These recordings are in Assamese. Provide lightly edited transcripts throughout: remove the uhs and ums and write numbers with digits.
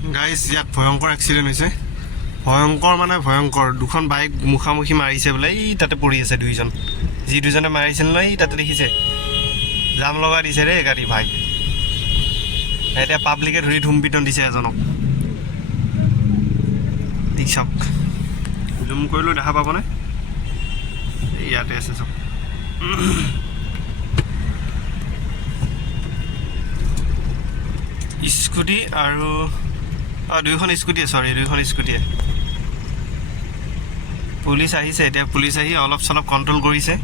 গাইজ ইয়াত ভয়ংকৰ এক্সিডেণ্ট হৈছে ভয়ংকৰ মানে ভয়ংকৰ দুখন বাইক মুখামুখি মাৰিছে বোলে এই তাতে পৰি আছে দুইজন যি দুজনে মাৰিছিল নহয় তাতে দেখিছে জাম লগাই দিছে ৰে গাড়ী ভাই এতিয়া পাব্লিকে ধৰি ধুমপিটন দিছে এজনক চাওক জুম কৰিলোঁ দেখা পাবনে ইয়াতে আছে চাওক স্কুটি আৰু দুইখন স্কুটিয়ে দুইখন স্কুটিয়ে পুলিচ আহিছে এতিয়া পুলিচ আহি অলপ চলপ কণ্ট্ৰল কৰিছে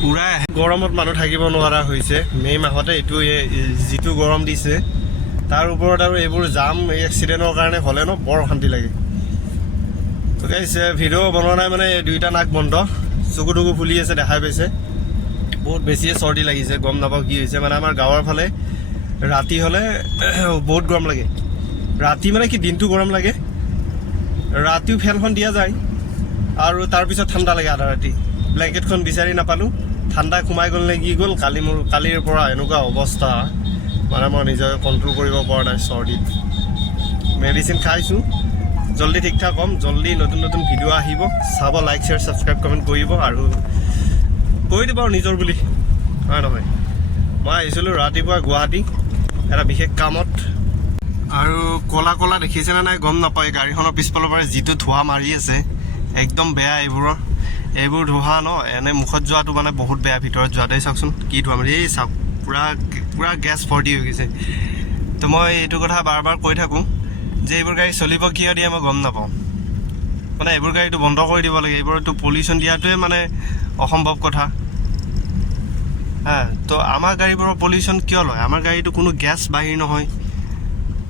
পুৰা গৰমত মানুহ থাকিব নোৱাৰা হৈছে মে মাহতে এইটো যিটো গৰম দিছে তাৰ ওপৰত আৰু এইবোৰ জাম এই এক্সিডেণ্টৰ কাৰণে হ'লে ন বৰ অশান্তি লাগে তো গাইছ ভিডিঅ' বনোৱা নাই মানে দুইটা নাক বন্ধ চকু টকু ফুলি আছে দেখাই পাইছে বহুত বেছিয়ে চৰ্দি লাগিছে গম নাপাওঁ কি হৈছে মানে আমাৰ গাঁৱৰ ফালে ৰাতি হ'লে বহুত গৰম লাগে ৰাতি মানে কি দিনটো গৰম লাগে ৰাতিও ফেনখন দিয়া যায় আৰু তাৰপিছত ঠাণ্ডা লাগে আধা ৰাতি ব্লেংকেটখন বিচাৰি নাপালোঁ ঠাণ্ডা সোমাই গ'ল নে কি গ'ল কালিৰ পৰা এনেকুৱা অৱস্থা মানে মই নিজে কণ্ট্ৰল কৰিব পৰা নাই চৰ্দিত মেডিচিন খাইছোঁ জল্দি ঠিক ঠাক হ'ম জল্দি নতুন নতুন ভিডিঅ' আহিব চাব লাইক শ্বেয়াৰ ছাবস্ক্ৰাইব কমেণ্ট কৰিব আৰু কৈ দিব আৰু নিজৰ বুলি হয় নহয় মই আহিছিলোঁ ৰাতিপুৱা গুৱাহাটী এটা বিশেষ কামত আৰু ক'লা ক'লা দেখিছেনে নাই গম নাপায় গাড়ীখনৰ পিছফালৰ পৰা যিটো ধোঁৱা মাৰি আছে একদম বেয়া এইবোৰ ধোঁৱা ন এনে মুখত যোৱাটো মানে বহুত বেয়া ভিতৰত যোৱাটোৱে চাওকচোন কি ধোঁৱা মাৰি এই চাওক পুৰা গেছ ভৰ্তি হৈ গৈছে তো মই এইটো কথা বাৰ বাৰ কৈ থাকোঁ যে এইবোৰ গাড়ী চলিব কিয় দিয়ে মই গম নাপাওঁ মানে এইবোৰ গাড়ীটো বন্ধ কৰি দিব লাগে এইবোৰতো পলিউশ্যন দিয়াটোৱে মানে অসম্ভৱ কথা তো আমাৰ গাড়ীবোৰৰ পলিউশ্যন কিয় লয় আমাৰ গাড়ীটো কোনো গেছ বাহিৰ নহয়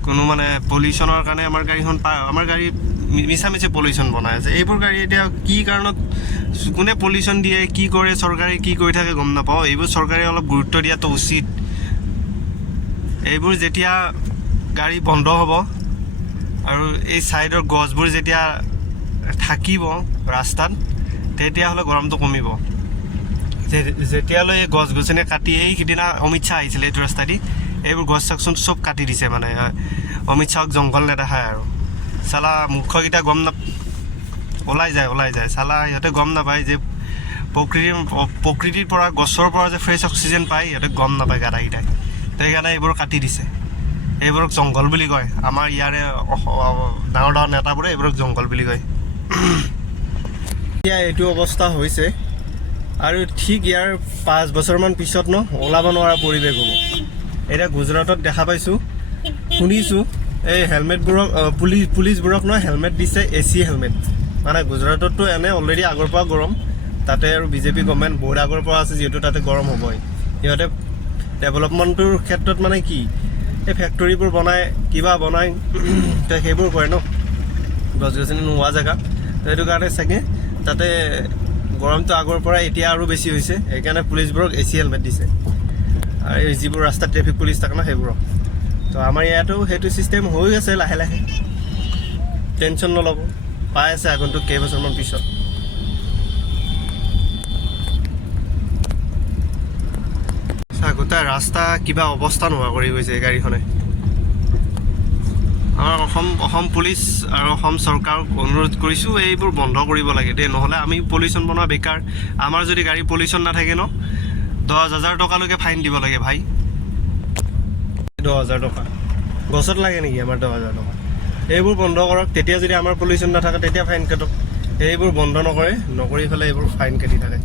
কোনো মানে পলিউশ্যনৰ কাৰণে আমাৰ গাড়ী মিছামিছি পলিউশ্যন বনাই আছে এইবোৰ গাড়ী এতিয়া কি কাৰণত কোনে পলিউশ্যন দিয়ে কি কৰে চৰকাৰে কি কৰি থাকে গম নাপাওঁ এইবোৰ চৰকাৰে অলপ গুৰুত্ব দিয়াটো উচিত এইবোৰ যেতিয়া গাড়ী বন্ধ হ'ব আৰু এই ছাইডৰ গছবোৰ যেতিয়া থাকিব ৰাস্তাত তেতিয়াহ'লে গৰমটো কমিব যেতিয়ালৈ এই গছ গছনি কাটি এইকেইদিনা অমিত শ্বাহ আহিছিলে এইটো ৰাস্তা দি এইবোৰ গছ চাকচোন চব কাটি দিছে মানে অমিত শ্বাহক জংঘল নেদেখায় আৰু চালা মুখ্যকেইটা গম ওলাই যায় চালা সিহঁতে গম নাপায় যে প্ৰকৃতিৰ পৰা গছৰ পৰা যে ফ্ৰেছ অক্সিজেন পায় সিহঁতে গম নাপায় গাড়ীকেইটাই সেইকাৰণে এইবোৰ কাটি দিছে এইবোৰক জংঘল বুলি কয় আমাৰ ইয়াৰে ডাঙৰ ডাঙৰ নেতাবোৰে এইবোৰক জংঘল বুলি কয় এতিয়া এইটো অৱস্থা হৈছে আৰু ঠিক ইয়াৰ 5 বছৰমান পিছত ওলাব নোৱাৰা পৰিৱেশ হ'ব এতিয়া গুজৰাটত দেখা পাইছোঁ শুনিছোঁ এই হেলমেটবোৰক পুলিচবোৰক হেলমেট দিছে AC হেলমেট মানে গুজৰাটততো এনে অলৰেডি আগৰ পৰা গৰম তাতে আৰু বিজেপি গভৰ্ণমেণ্ট বহুত আগৰ পৰা আছে যিহেতু তাতে গৰম হ'বই সিহঁতে ডেভেলপমেণ্টটোৰ ক্ষেত্ৰত মানে কি এই ফেক্টৰীবোৰ বনাই কিবা বনাই তো সেইবোৰ কৰে গছ গছনি নোহোৱা জেগা তো সেইটো কাৰণে চাগে তাতে গৰমটো আগৰ পৰা এতিয়া আৰু বেছি হৈছে সেইকাৰণে পুলিচবোৰক AC হেলমেট দিছে আৰু যিবোৰ ৰাস্তাত ট্ৰেফিক পুলিচ থাকে ন সেইবোৰক তো আমাৰ ইয়াতো সেইটো ছিষ্টেম হৈ আছে লাহে লাহে টেনশ্যন নল'ব পাই আছে আগন্তুক কেইবছৰমান পিছত গোটেই ৰাস্তা কিবা অৱস্থা নোহোৱা কৰি গৈছে এই গাড়ীখনে আমাৰ অসম পুলিচ আৰু অসম চৰকাৰক অনুৰোধ কৰিছোঁ এইবোৰ বন্ধ কৰিব লাগে দেই নহ'লে আমি পলিউশ্যন বনোৱা বেকাৰ আমাৰ যদি গাড়ী পলিউশ্যন নাথাকে 10,000 টকালৈকে ফাইন দিব লাগে ভাই 10,000 টকা গছত লাগে নেকি আমাৰ 10,000 টকা এইবোৰ বন্ধ কৰক তেতিয়া যদি আমাৰ পলিউশ্যন নাথাকে তেতিয়া ফাইন কাটক এইবোৰ বন্ধ নকৰি পেলাই এইবোৰ ফাইন কাটি থাকে